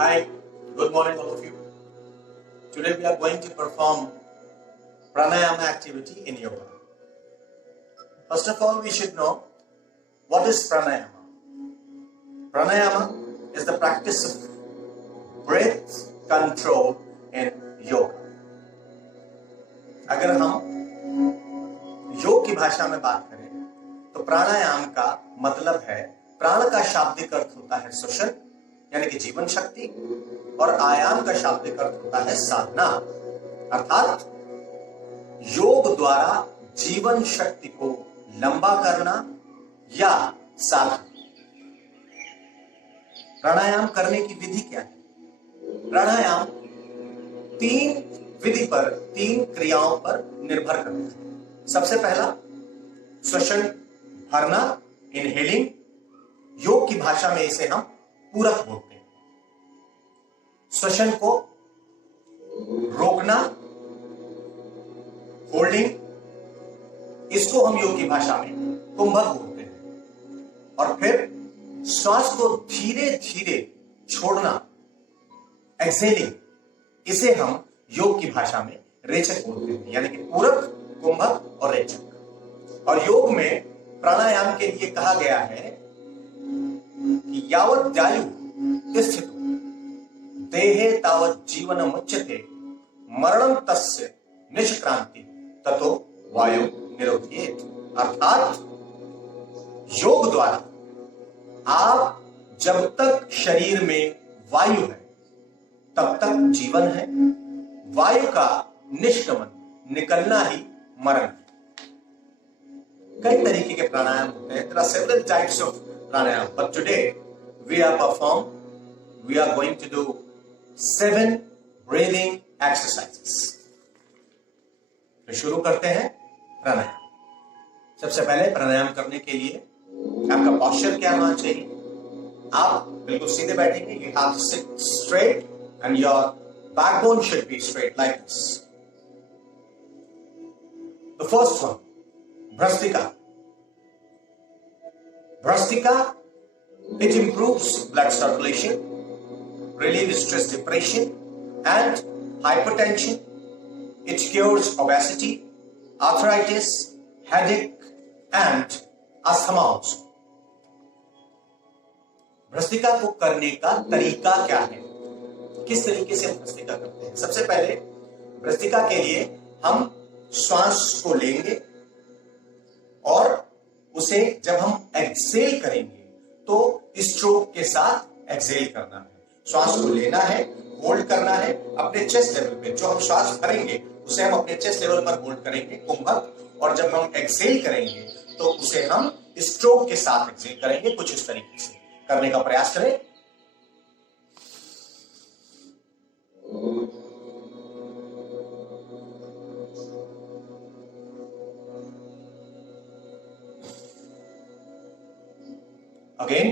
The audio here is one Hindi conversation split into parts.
Hi, good morning all of you. Today we are going to perform pranayama activity in yoga. First of all, we should know what is pranayama. Pranayama is the practice of breath control in yoga. अगर हम योग की भाषा में बात करें तो प्राणायाम का मतलब है, प्राण का शाब्दिक अर्थ होता है श्वसन यानी कि जीवन शक्ति, और आयाम का शाब्दिक अर्थ होता है साधना, अर्थात योग द्वारा जीवन शक्ति को लंबा करना या साधना। प्राणायाम करने की विधि क्या है? प्राणायाम तीन विधि पर, तीन क्रियाओं पर निर्भर करता है। सबसे पहला श्वसन भरना, इनहेलिंग। योग की भाषा में इसे हम पूरक बोलते हैं। श्वसन को रोकना, होल्डिंग, इसको हम योग की भाषा में कुंभक बोलते हैं। और फिर श्वास को धीरे धीरे छोड़ना, एक्सेलिंग, इसे हम योग की भाषा में रेचक बोलते हैं, यानी कि पूरक, कुंभक और रेचक। और योग में प्राणायाम के लिए कहा गया है कि यावत् आयु तिष्ठतु देहे तावत् जीवनम् उच्यते मरणं तस्य निष्क्रांति ततो वायु निरोधयेत्। अर्थात योग द्वारा आप जब तक शरीर में वायु है तब तक जीवन है। वायु का निष्क्रमण, निकलना ही मरण है। कई तरीके के प्राणायाम होते हैं। There are several types of pranayam, but today we are going to do 7 breathing exercises. तो शुरू करते हैं प्राणायाम। सबसे पहले प्राणायाम करने के लिए आपका पोस्चर क्या होना चाहिए? आप बिल्कुल सीधे बैठेंगे। You have to sit straight and your backbone should be straight like this. The first one, Bhrastika. Bhrastika, it improves blood circulation, relieves stress, depression, and hypertension. It cures obesity, arthritis, headache, and asthma also. भ्रस्तिका को करने का तरीका क्या है? किस तरीके से हम भ्रस्तिका करते हैं? सबसे पहले भ्रस्तिका के लिए हम श्वास को लेंगे और उसे जब हम एक्सेल करेंगे तो स्ट्रोक के साथ एक्सेल करना है। श्वास को लेना है, होल्ड करना है अपने चेस्ट लेवल पे। जो हम श्वास भरेंगे उसे हम अपने चेस्ट लेवल पर होल्ड करेंगे, कुंभक, और जब हम एक्सेल करेंगे तो उसे हम स्ट्रोक के साथ एक्सेल करेंगे। कुछ इस तरीके से करने का प्रयास करें। अगेन,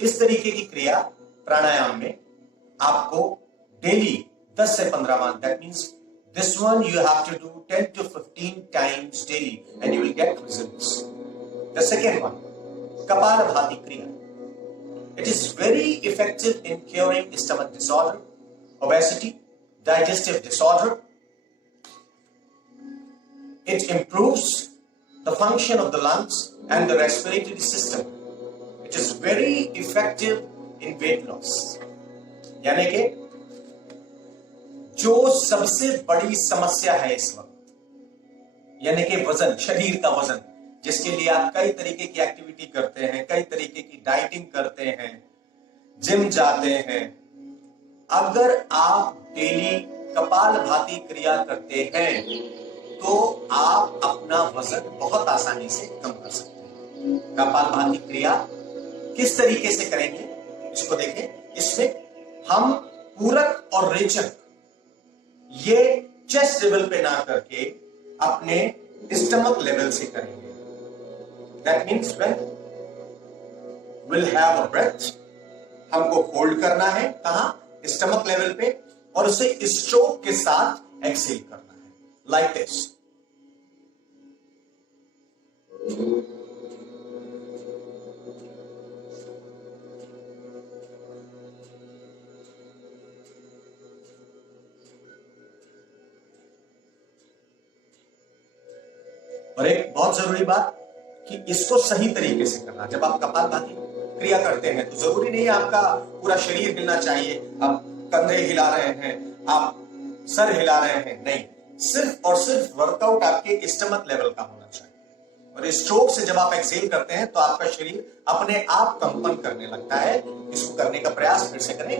इस तरीके की क्रिया प्राणायाम में आपको डेली 10 से 15 बार, that means this one you have to do 10 to 15 times daily and you will get results. The second one, Kapalabhati Kriya. It is very effective in curing stomach disorder, obesity, digestive disorder. It improves the function of the lungs and the respiratory system. It is very effective in weight loss. यानी कि जो सबसे बड़ी समस्या है इस वक्त, यानी कि वजन, शरीर का वजन, जिसके लिए आप कई तरीके की एक्टिविटी करते हैं, कई तरीके की डाइटिंग करते हैं, जिम जाते हैं, अगर आप डेली कपालभाति क्रिया करते हैं तो आप अपना वजन बहुत आसानी से कम कर सकते हैं। कपालभाति क्रिया किस तरीके से करेंगे इसको देखें। इसमें हम पूरक और रेचक ये चेस्ट लेवल पे ना करके अपने स्टमक लेवल से करेंगे। That means when will have a breath, हमको होल्ड करना है कहां? स्टमक लेवल पे, और उसे स्ट्रोक के साथ एक्सेल करना है, लाइक दिस। और एक बहुत जरूरी बात कि इसको सही तरीके से करना। जब आप कपालभाति क्रिया करते हैं तो जरूरी नहीं है आपका पूरा शरीर हिलना चाहिए, आप कंधे हिला रहे हैं, आप सर हिला रहे हैं, नहीं, सिर्फ और सिर्फ वर्कआउट आपके स्टमक लेवल का होना चाहिए। और स्ट्रोक से जब आप एक्सेल करते हैं तो आपका शरीर अपने आप कंपन करने लगता है। इसको करने का प्रयास फिर से करें।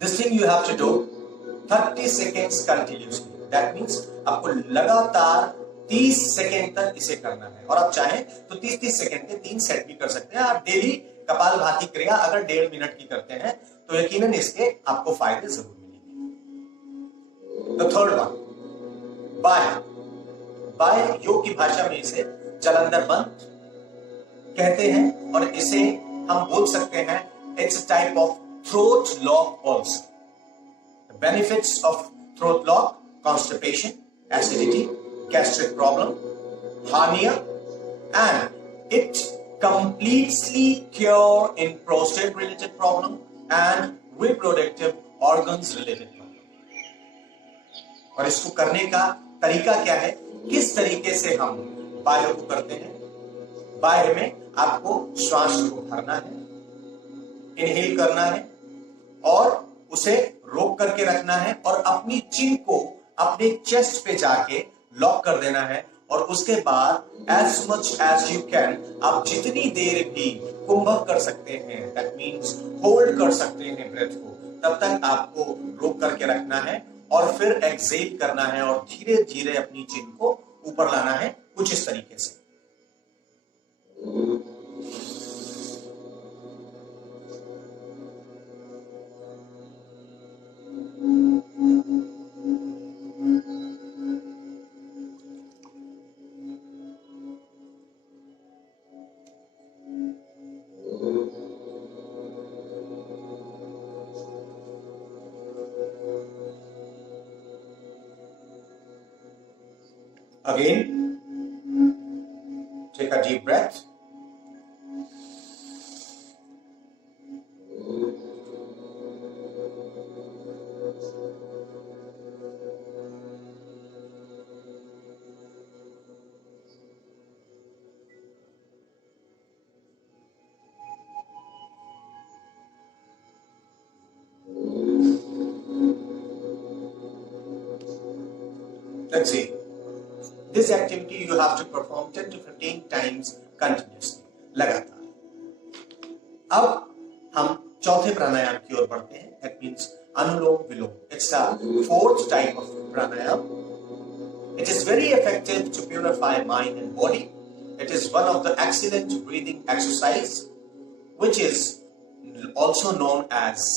This thing you have to do 30 seconds continuously. That means आपको लगातार 30 सेकेंड तक इसे करना है। और आप चाहें तो 30-30 सेकेंड के 3 सेट भी कर सकते हैं। आप डेली कपालभाति क्रिया अगर 1.5 मिनट की करते हैं तो यकीनन इसके आपको फायदे जरूर मिलेंगे। The third one, bye. By योग की भाषा में इसे जलंधर बंद कहते हैं और इसे हम बोल सकते हैं it's type of throat lock also. The benefits of throat lock: constipation, acidity, gastric problem, hernia, and it completely cure in prostate related problem and reproductive organs related problem. और इसको करने का तरीका क्या है, किस तरीके से हम बाह्य को करते हैं? बाह्य में आपको श्वास को भरना है, इनहेल करना है और उसे रोक करके रखना है और अपनी चिन को अपने चेस्ट पे जाके लॉक कर देना है। और उसके बाद as much as you can आप जितनी देर भी कुंभक कर सकते हैं, दैट मीन्स होल्ड कर सकते हैं ब्रेथ को, तब तक आपको रोक करके रखना है और फिर एक्सेल करना है और धीरे धीरे अपनी चिन को ऊपर लाना है, कुछ इस तरीके से। Again, take a deep breath. Let's see. This activity you have to perform 10 to 15 times continuously, लगातार। अब हम चौथे प्राणायाम की ओर बढ़ते हैं। That means anulom vilom. It's a fourth type of pranayam. It is very effective to purify mind and body. It is one of the excellent breathing exercise, which is also known as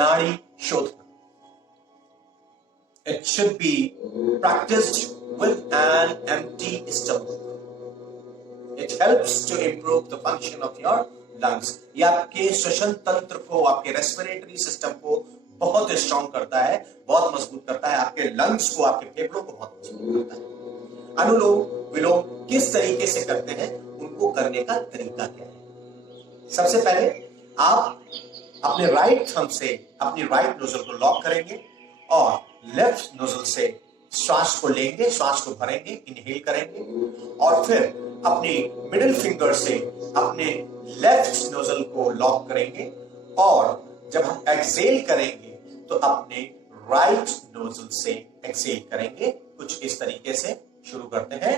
Nadi Shodhana. It should be practiced with an empty stomach. It helps to improve the function of your lungs. ये आपके श्वसन तंत्र को, आपके रेस्पिरेटरी सिस्टम को बहुत स्ट्रॉन्ग करता है, बहुत मजबूत करता है, आपके लंग्स को, आपके फेफड़ों को बहुत मजबूत करता है। अनुलोम विलोम किस तरीके से करते हैं, उनको करने का तरीका क्या है? सबसे पहले आप अपने राइट थंब से अपनी राइट नोजल को लॉक करेंगे और लेफ्ट नोजल से श्वास को लेंगे, श्वास को भरेंगे, इनहेल करेंगे और फिर अपनी मिडिल फिंगर से अपने लेफ्ट नोजल को लॉक करेंगे और जब हम एक्सेल करेंगे तो अपने राइट नोजल से एक्सेल करेंगे। कुछ इस तरीके से शुरू करते हैं।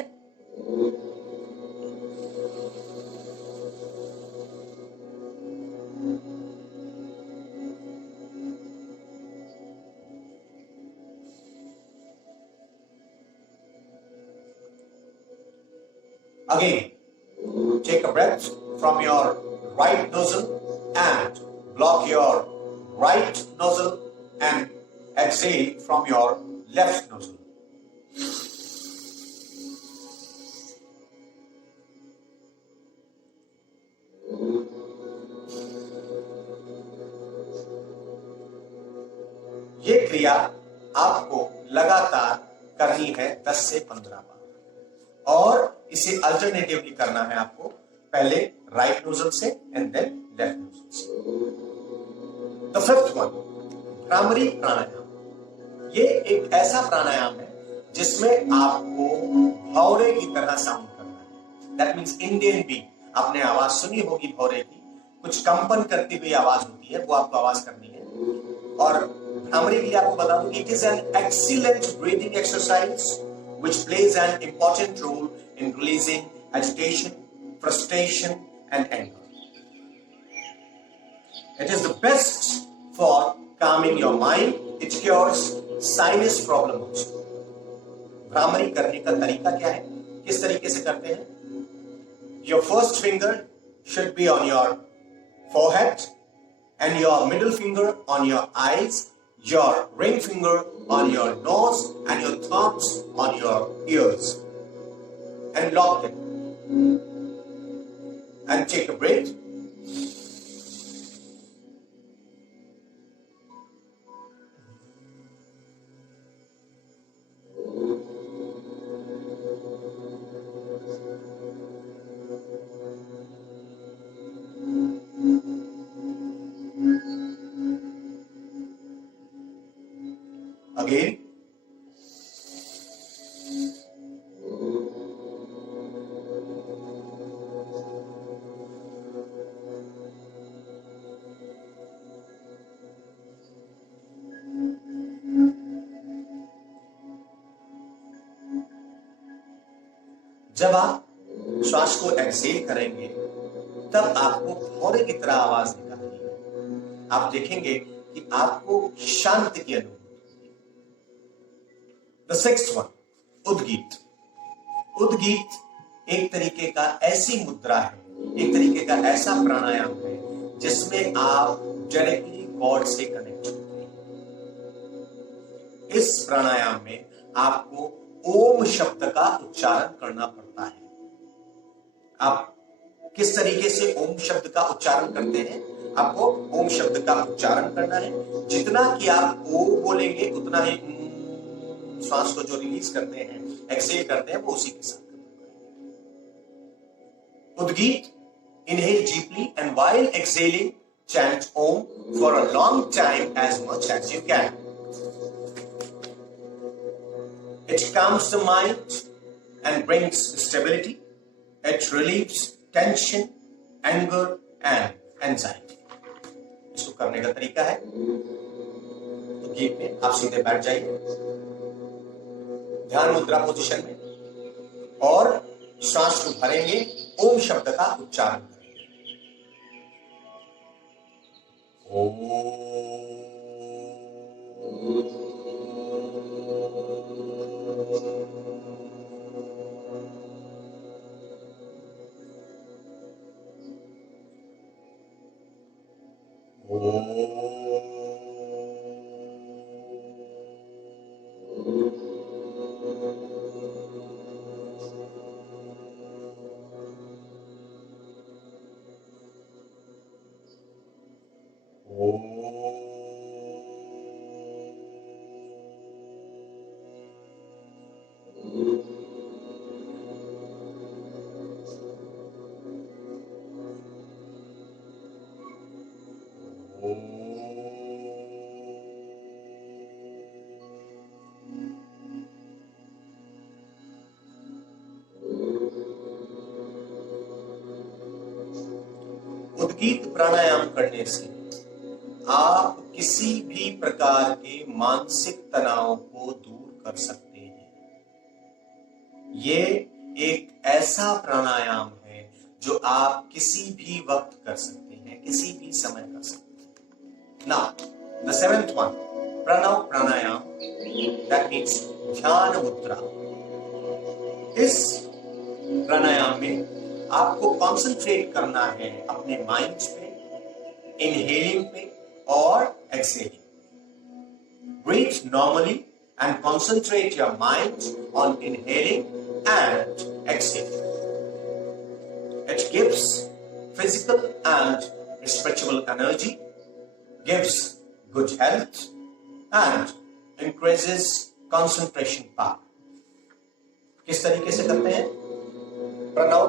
Again, take a breath from your right nostril and block your right nostril and exhale from your left nostril. क्रिया आपको लगातार करनी है 10 से 15 बार, और इसे अल्टरनेटिवली करना है आपको, पहले राइट नोजल से एंड देन लेफ्ट नोजल से। द फिफ्थ वन, भ्रामरी प्राणायाम। ये एक ऐसा प्राणायाम है जिसमें आपको भौरे की तरह साउंड करना है। That means Indian beat. आपने आवाज सुनी होगी भौरे की, कुछ कंपन करती हुई आवाज होती है, वो आपको आवाज करनी है। और भ्रामरी के लिए आपको बता दूं, it is an excellent breathing exercise which plays an important role in releasing agitation, frustration and anger. It is the best for calming your mind. It cures sinus problems. Bhramari करने का तरीका क्या है, किस तरीके से करते हैं? Your first finger should be on your forehead and your middle finger on your eyes, your ring finger on your nose and your thumbs on your ears, and lock them and take a breath. Again. जब आप श्वास को एक्सेल करेंगे तब आपको भौरे की तरह आवाज निकालनी है। आप देखेंगे कि आपको शांति की अनुभूति। द सिक्स्थ वन, उद्गीत। उद्गीत एक तरीके का ऐसी मुद्रा है, एक तरीके का ऐसा प्राणायाम है जिसमें आप डायरेक्टली गॉड से कनेक्ट होते हैं। इस प्राणायाम में आपको ओम शब्द का उच्चारण करना पड़ता है। आप किस तरीके से ओम शब्द का उच्चारण करते हैं? आपको ओम शब्द का उच्चारण करना है। जितना कि आप ओ बोलेंगे उतना ही श्वास को जो रिलीज करते हैं, एक्सेल करते हैं, वो उसी के साथ। उद्गीत, inhale deeply and while exhaling chant Om for a long time as much as you can. It calms the mind and brings stability. It relieves tension, anger and anxiety. इसको करने का तरीका है, उद्गीत में आप सीधे बैठ जाइए ध्यान मुद्रा पोजीशन में और श्वास को भरेंगे, ओम शब्द का उच्चारण करेंगे। उद्गीत प्राणायाम करने से आप किसी भी प्रकार के मानसिक तनाव को दूर कर सकते हैं। ये एक ऐसा प्राणायाम है जो आप किसी भी वक्त कर सकते हैं, किसी भी समय कर सकते हैं। Now the seventh one, Pranav pranayama, that means ध्यान मुद्रा। इस प्राणायाम में आपको कॉन्सेंट्रेट करना है अपने माइंड पे, इनहेलिंग पे और exhaling. Breathe normally and concentrate your mind on inhaling and exhaling. It gives physical and spiritual energy, gives good health and increases concentration power. किस तरीके से करते हैं? प्रणव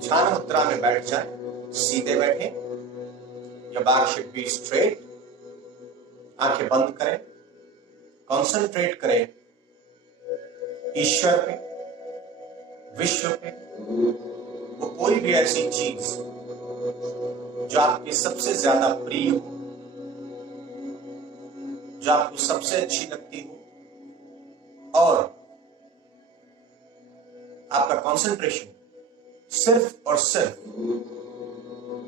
ध्यान मुद्रा में बैठ जाए, सीधे बैठे, your back should be straight, आंखें बंद करें, कंसंट्रेट करें ईश्वर पे, विश्व पे, वो कोई भी ऐसी चीज जो आपकी सबसे ज्यादा प्रिय हो, जो आपको सबसे अच्छी लगती हो, और आपका कंसंट्रेशन सिर्फ और सिर्फ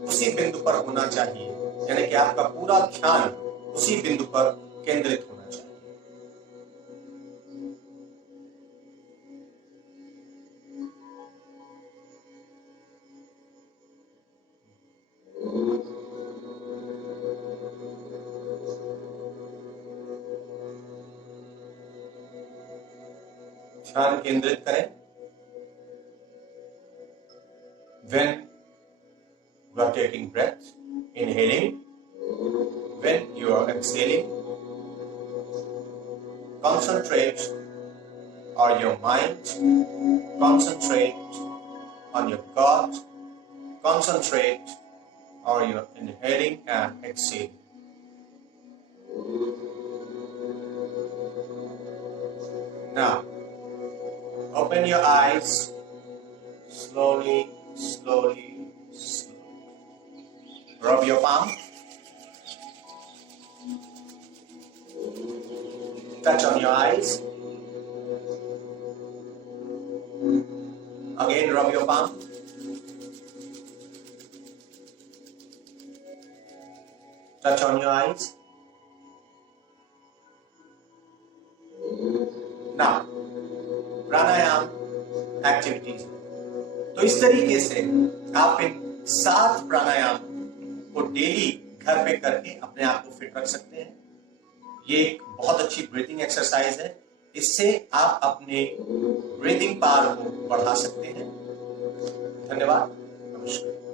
उसी बिंदु पर होना चाहिए, यानी कि आपका पूरा ध्यान उसी बिंदु पर केंद्रित होना चाहिए। ध्यान केंद्रित करें। When you are taking breath, inhaling, when you are exhaling, concentrate on your mind, concentrate on your gut, concentrate on your inhaling and exhaling. Now, open your eyes slowly, slowly, slowly. Rub your palm. Touch on your eyes. Again, rub your palm. Touch on your eyes. Now, pranayama activities. तो इस तरीके से आप इन 7 प्राणायाम को डेली घर पे करके अपने आप को फिट रख सकते हैं। ये एक बहुत अच्छी ब्रीथिंग एक्सरसाइज है। इससे आप अपने ब्रीथिंग पावर को बढ़ा सकते हैं। धन्यवाद। नमस्कार।